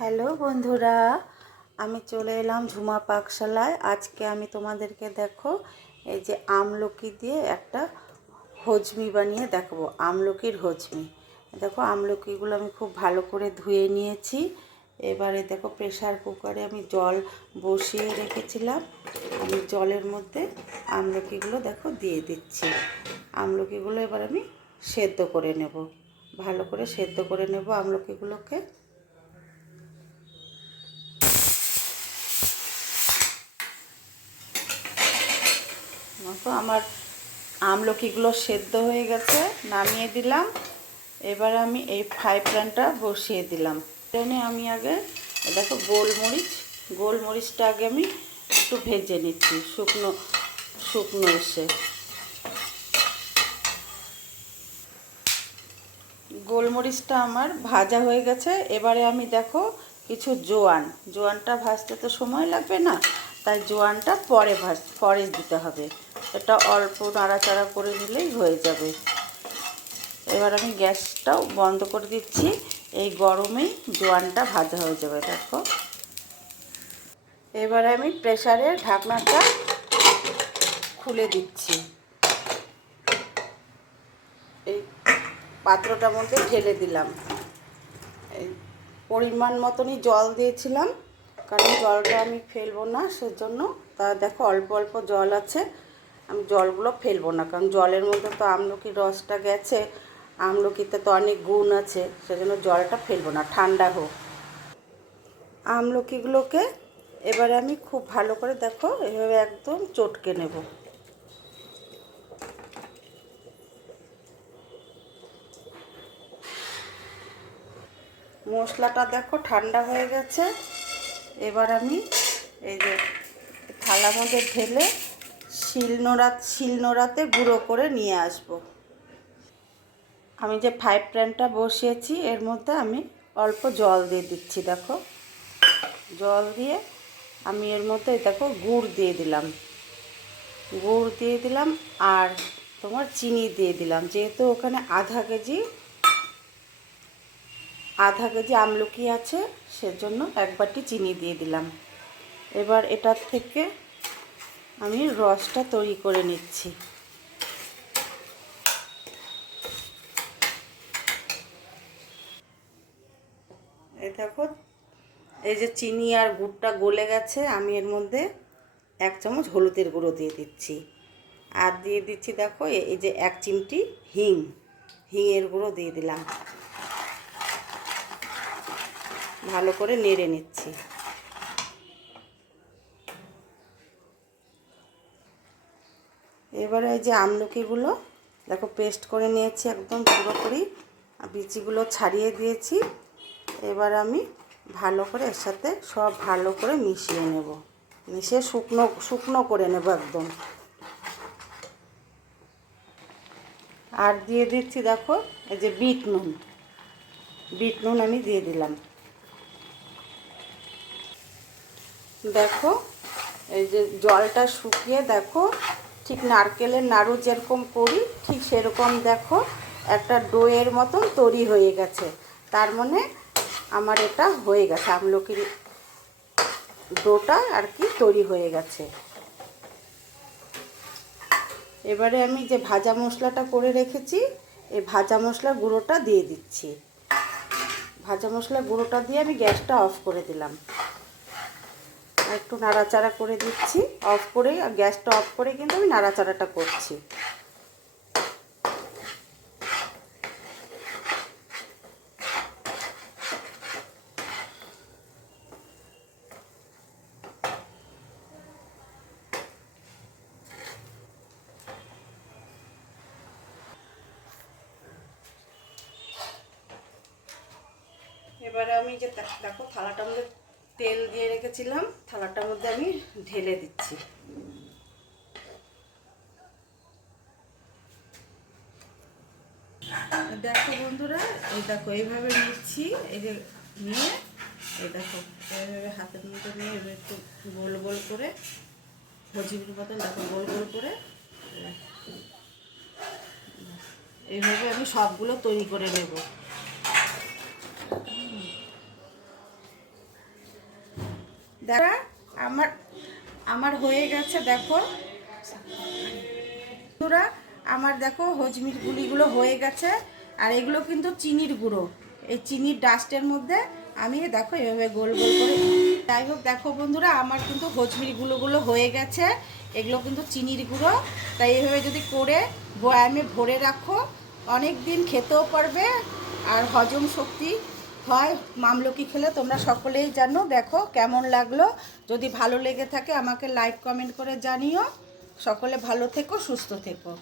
Hello বন্ধুরা, আমি চলে এলাম ঝুমা পাকশালায়। আজকে আমি তোমাদেরকে দেখো এই যে আমলকি দিয়ে একটা হজমি বানিয়ে দেখাবো। আমলকির হজমি। দেখো আমলকিগুলো আমি খুব ভালো করে ধুয়ে নিয়েছি। এবারে দেখো প্রেসার কুকারে আমি জল বসিয়ে রেখেছিলাম। আমি জলের মধ্যে আমলকিগুলো দেখো দিয়ে দিচ্ছি। আমলকিগুলো এবার আমি সেদ্ধ করে নেব, ভালো করে সেদ্ধ করে নেব আমলকিগুলোকে। তো আমার আমলকিগুলো সেদ্ধ হয়ে গেছে, নামিয়ে দিলাম। এবার আমি এই ফ্রাই প্যানটা বসিয়ে দিলাম। প্যানে আমি আগে দেখো গোলমরিচটা আগে আমি একটু ভেজে নিচ্ছি, শুকনো শুকনো এসে। গোলমরিচটা আমার ভাজা হয়ে গেছে। এবারে আমি দেখো কিছু জোয়ানটা ভাজতে তো সময় লাগবে না, তাই জোয়ানটা পরে দিতে হবে। এটা অল্প নাড়াচাড়া করে নিলেই হয়ে যাবে। এবার আমি গ্যাসটাও বন্ধ করে দিচ্ছি, এই গরমেই জোয়ানটা ভাজা হয়ে যাবে। দেখো এবার আমি প্রেসারের ঢাকনাটা খুলে দিচ্ছি। এই পাত্রটার মধ্যে ঢেলে দিলাম। এই পরিমাণ মতনই জল দিয়েছিলাম, কারণ জলটা আমি ফেলবো না, সেজন্য। তা দেখো অল্প অল্প জল আছে, আমি জলগুলো ফেলবো না, কারণ জলের মধ্যে তো আমলকির রসটা গেছে, আমলকিতে তো অনেক গুণ আছে, সেজন্য জলটা ফেলবো না, ঠান্ডা হোক। আমলকিগুলোকে এবারে আমি খুব ভালো করে দেখো এভাবে একদম চটকে নেব। মশলাটা দেখো ঠান্ডা হয়ে গেছে। এবার আমি এই যে থালার মধ্যে ঢেলে শিলনোড়াতে গুঁড়ো করে নিয়ে আসব। আমি যে ফ্রাই প্যানটা বসিয়েছি এর মধ্যে আমি অল্প জল দিয়ে দিচ্ছি। দেখো জল দিয়ে আমি এর মধ্যে দেখো গুড় দিয়ে দিলাম আর তোমার চিনি দিয়ে দিলাম। যেহেতু ওখানে আধা কেজি আমলকি আছে, সেজন্য এক বাটি চিনি দিয়ে দিলাম। এবার এটার থেকে আমি রসটা তৈরি করে নিচ্ছি। এই দেখো এই যে চিনি আর গুড়টা গলে গেছে, আমি এর মধ্যে 1 চামচ হলুদের গুঁড়ো দিয়ে দিচ্ছি। আর দিয়ে দিচ্ছি দেখো এই যে 1 চিমটি হিঙের গুঁড়ো দিয়ে দিলাম। ভালো করে নেড়ে নিচ্ছি। এবারে এই যে আমলকিগুলো দেখো পেস্ট করে নিয়েছি একদম পুরোপুরি, বিচিগুলো ছাড়িয়ে দিয়েছি। এবার আমি ভালো করে এর সাথে সব ভালো করে মিশিয়ে নেব, মিশিয়ে শুকনো করে নেব একদম। আর দিয়ে দিচ্ছি দেখো এই যে বিট নুন আমি দিয়ে দিলাম। দেখো এই যে জলটা শুকিয়ে দেখো ঠিক নারকেলের নাড়ু যেরকম করি ঠিক সেরকম দেখো একটা ডোয়ের মতন তৈরি হয়ে গেছে। তার মানে আমার এটা হয়ে গেছে, আমলকির ডোটা আর কি তৈরি হয়ে গেছে। এবারে আমি যে ভাজা মশলাটা করে রেখেছি, এই ভাজা মশলা গুঁড়োটা দিয়ে দিচ্ছি। ভাজা মশলা গুঁড়োটা দিয়ে আমি গ্যাসটা অফ করে দিলাম। একটু নাড়াচাড়া করে দিচ্ছি, গ্যাসটা অফ করে কিন্তু আমি নাড়াচাড়াটা করছি। এবারে আমি যে দেখো থালাটার মধ্যে তেল দিয়ে রেখেছিলাম, থালাটার মধ্যে আমি ঢেলে দিচ্ছি। দেখো বন্ধুরা, এই দেখো এইভাবে নিচ্ছি, এই যে নিয়ে এই দেখো এইভাবে হাতের মধ্যে নিয়ে এবার একটু গোল গোল করে হজির মতন দেখো গোল গোল করে এইভাবে আমি সবগুলো তৈরি করে নেব। দাদা আমার আমার হয়ে গেছে দেখো বন্ধুরা, আমার দেখো হজমির গুলিগুলো হয়ে গেছে। আর এগুলো কিন্তু চিনির গুঁড়ো, এই চিনির ডাস্টের মধ্যে আমি দেখো এভাবে গোল গোল করে, যাই হোক দেখো বন্ধুরা আমার কিন্তু হজমির গুঁড়োগুলো হয়ে গেছে। এগুলো কিন্তু চিনির গুঁড়ো, তাই এভাবে যদি করে বয়ামে ভরে রাখো অনেক দিন খেতেও পারবে আর হজম শক্তি হয়। আমলকি খেলে তোমরা সকলেই জানো। দেখো কেমন লাগলো, যদি ভালো লেগে থাকে আমাকে লাইক কমেন্ট করে জানিও। সকলে ভালো থেকো, সুস্থ থেকো।